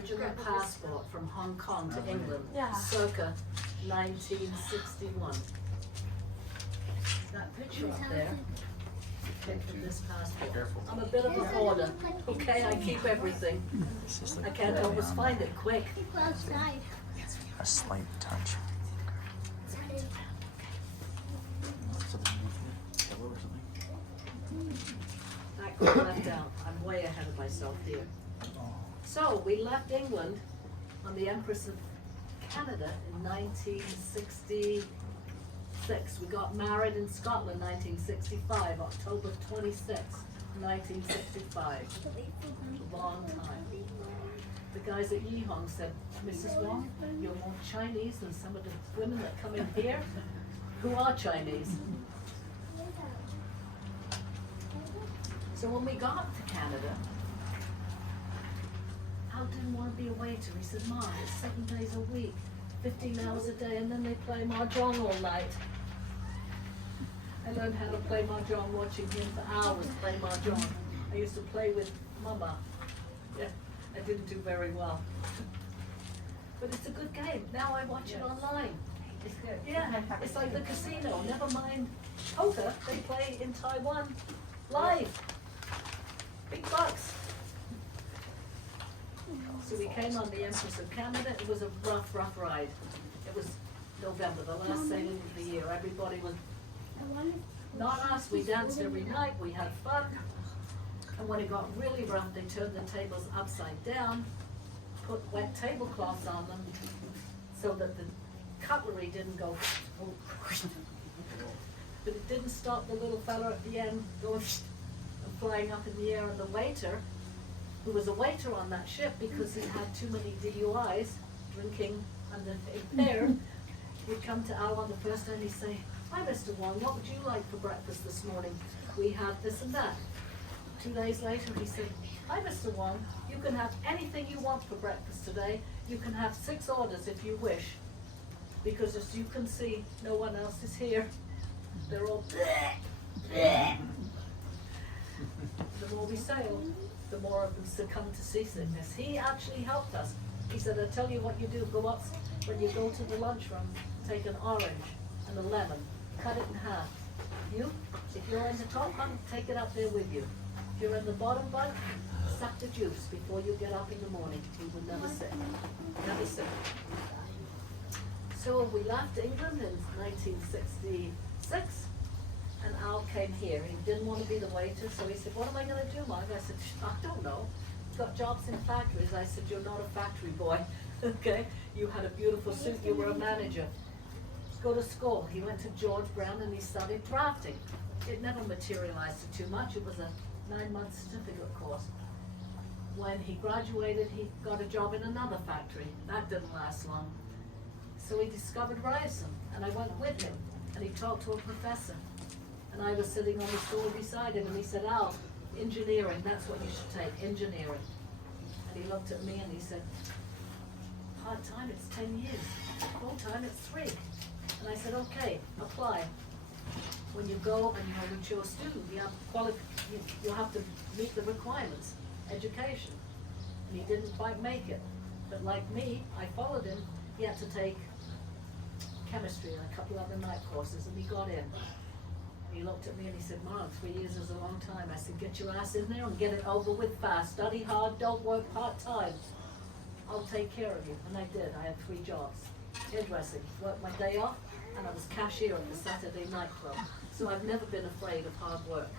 original passport from Hong Kong to England, Yeah. circa 1961. That picture up there came from this passport. I'm a bit of a hoarder, okay? I keep everything. I can't always find it quick. A slight touch. That got left out. I'm way ahead of myself here. So we left England on the Empress of Canada in 1966. We got married in Scotland 1965, October 26, 1965. A long time. The guys at Yihong said, Mrs. Wong, you're more Chinese than some of the women that come in here who are Chinese. So when we got to Canada, Al didn't want to be a waiter. He said, Mom, it's 7 days a week, 15 hours a day, and then they play mahjong all night. I learned how to play mahjong watching him for hours play mahjong. I used to play with Mama. Yeah, I didn't do very well. But it's a good game. Now I watch it online. It's good. Yeah, it's like the casino. Never mind poker, they play in Taiwan live. Big bucks. So we came on the Empress of Canada. It was a rough ride. It was November, the last sailing of the year. Everybody was, not us, we danced every night, we had fun. And when it got really rough, they turned the tables upside down, put wet tablecloths on them so that the cutlery didn't go, but it didn't stop the little fella at the end going and flying up in the air. And the waiter, who was a waiter on that ship because he had too many DUIs, drinking under impaired, he'd come to Al on the first day and he'd say, hi Mr. Wong, what would you like for breakfast this morning? We have this and that. 2 days later he said, hi Mr. Wong, you can have anything you want for breakfast today. You can have 6 orders if you wish. Because as you can see, no one else is here. They're all bleh, bleh. The more we sail, the more of them succumb to seasickness. He actually helped us. He said, I'll tell you what you do. Go up, when you go to the lunchroom, take an orange and a lemon, cut it in half. You, if you're in the top bunk, take it up there with you. If you're in the bottom bunk, suck the juice before you get up in the morning. He would never sick. Never sick. So we left England in 1966. And Al came here. He didn't want to be the waiter, so he said, what am I going to do, Mike? I said, I don't know. Got jobs in factories. I said, you're not a factory boy, okay? You had a beautiful suit. You were a manager. Go to school. He went to George Brown and he studied drafting. It never materialized to too much. It was a 9-month certificate course. When he graduated, he got a job in another factory. That didn't last long. So he discovered Ryerson, and I went with him, and he talked to a professor. And I was sitting on the stool beside him, and he said, Al, engineering, that's what you should take, engineering. And he looked at me and he said, part-time, it's 10 years. Full-time, it's 3. And I said, okay, apply. When you go and you're a mature student, you have to meet the requirements, education. And he didn't quite make it. But like me, I followed him. He had to take chemistry and a couple other night courses, and he got in. He looked at me and he said, Mom, 3 years is a long time. I said, get your ass in there and get it over with fast. Study hard, don't work part-time. I'll take care of you. And I did. I had 3 jobs. Hairdressing, worked my day off, and I was cashier at the Saturday nightclub. So I've never been afraid of hard work.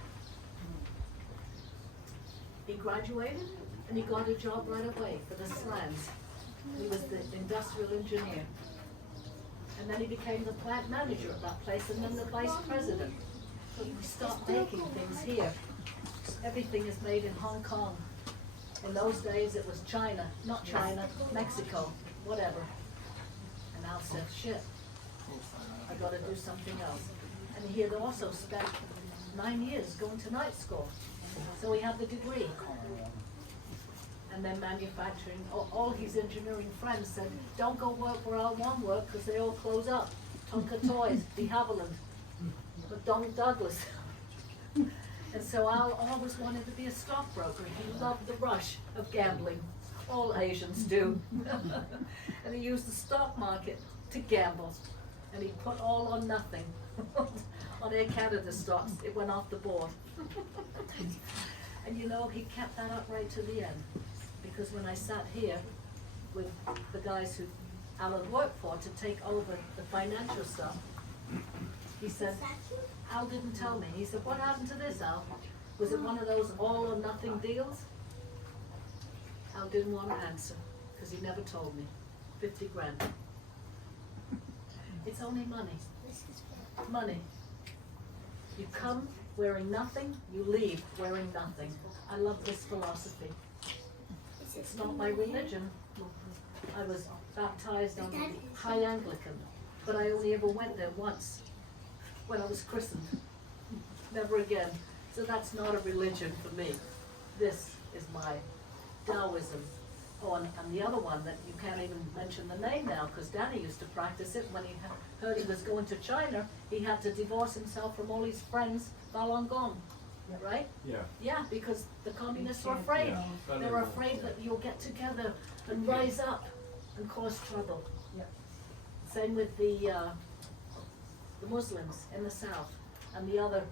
He graduated and he got a job right away for the slams. He was the industrial engineer. And then he became the plant manager at that place and then the vice president. But we stopped making things here. Everything is made in Hong Kong. In those days it was China, not China, Mexico, whatever. And Al said, shit, I gotta do something else. And he had also spent 9 years going to night school. So he had the degree. And then manufacturing, all his engineering friends said, don't go work where Al Wong worked because they all close up. Tonka Toys, De Havilland, McDonnell Douglas. And so Al always wanted to be a stockbroker. He loved the rush of gambling. All Asians do. And he used the stock market to gamble. And he put all on nothing. On Air Canada stocks, it went off the board. And you know, he kept that up right to the end. Because when I sat here with the guys who Alan worked for to take over the financial stuff, he said, Al didn't tell me. He said, what happened to this, Al? Was it one of those all or nothing deals? Al didn't want to answer, because he never told me. 50 grand. It's only money. Money. You come wearing nothing, you leave wearing nothing. I love this philosophy. It's not my religion. I was baptized on High Anglican, but I only ever went there once, when I was christened. Never again. So that's not a religion for me. This is my Taoism. Oh, and the other one that you can't even mention the name now, because Danny used to practice it when he heard he was going to China. He had to divorce himself from all his friends, Falun Gong, right? Yeah. Yeah, because the communists are afraid. Yeah. They're afraid that you'll get together and rise up and cause trouble. Yeah. Same with the Muslims in the south and the other.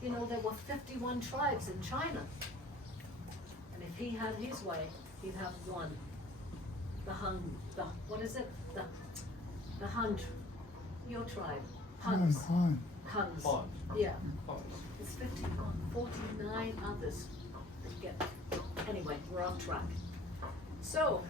You know, there were 51 tribes in China. And if he had his way, he'd have one. What is it? The Hun, your tribe. Huns. Huns. Huns. Yeah. Huns. It's 51, 49 others. Anyway, we're off track. So,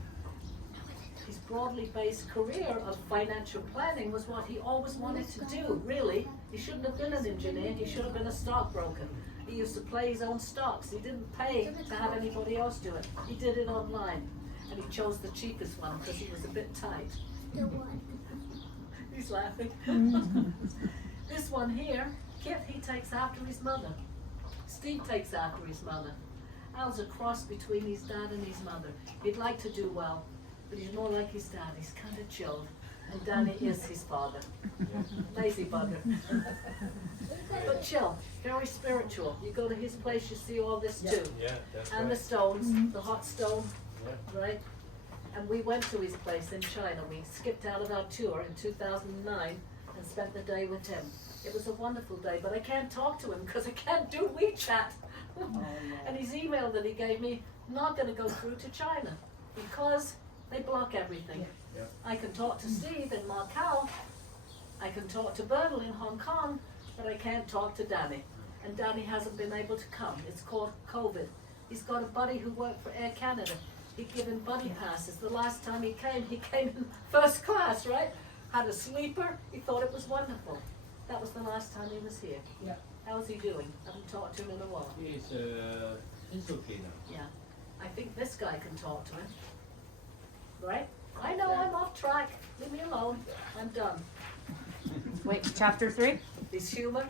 his broadly based career of financial planning was what he always wanted to do, really. He shouldn't have been an engineer, he should have been a stockbroker. He used to play his own stocks. He didn't pay to have anybody else do it. He did it online. And he chose the cheapest one because he was a bit tight. He's laughing. This one here, Kit, he takes after his mother. Steve takes after his mother. Al's a cross between his dad and his mother. He'd like to do well, but he's more like his dad. He's kind of chilled. And Danny is his father. Lazy bugger. But chill, very spiritual. You go to his place, you see all this too. Yeah, that's And the right. stones, the hot stone, Yeah. right? And we went to his place in China. We skipped out of our tour in 2009 and spent the day with him. It was a wonderful day, but I can't talk to him because I can't do WeChat. And his email that he gave me, not going to go through to China because they block everything. Yeah. I can talk to Steve in Macau, I can talk to Bernal in Hong Kong, but I can't talk to Danny. And Danny hasn't been able to come. It's called COVID. He's got a buddy who worked for Air Canada. He'd given buddy passes. The last time he came in first class, right? Had a sleeper. He thought it was wonderful. That was the last time he was here. Yeah. How's he doing? I haven't talked to him in a while. He's okay now. Yeah. I think this guy can talk to him. Right? I know I'm off track. Leave me alone. I'm done. Wait, chapter 3? His humor.